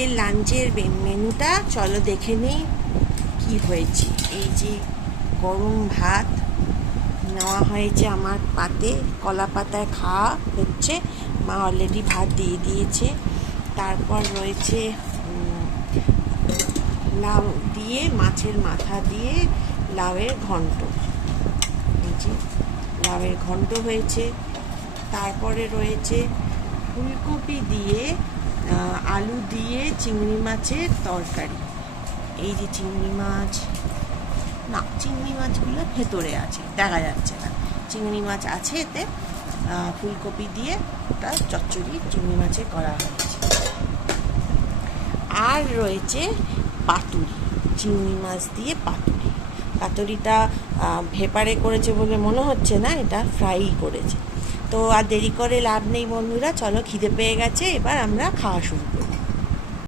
আজকের লাঞ্চের মেনুটা চলো দেখে নিই কি হয়েছে। এই যে গরম ভাত নেওয়া হয়েছে আমার পাতে, কলা পাতায় খাওয়া হচ্ছে। মা অলরেডি ভাত দিয়ে দিয়েছে। তারপর রয়েছে লাউ দিয়ে, মাছের মাথা দিয়ে লাউয়ের ঘন্ট। এই যে লাউয়ের ঘন্ট হয়েছে। তারপরে রয়েছে ফুলকপি দিয়ে আলু দিয়ে চিংড়ি মাছের তরকারি। এই যে চিংড়ি মাছগুলো ভেতরে আছে, দেখা যাচ্ছে না। চিংড়ি মাছ আছে এতে, ফুলকপি দিয়ে ওটা চচ্চড়ি চিংড়ি মাছে করা হয়েছে। আর রয়েছে পাতুরি, চিংড়ি মাছ দিয়ে পাতুরিটা ভেপারে করেছে বলে মনে হচ্ছে না, এটা ফ্রাই করেছে। তো আর দেরি করে লাভ নেই বন্ধুরা, চলো খিদে পেয়ে গেছে, এবার আমরা খাওয়া শুরু করি।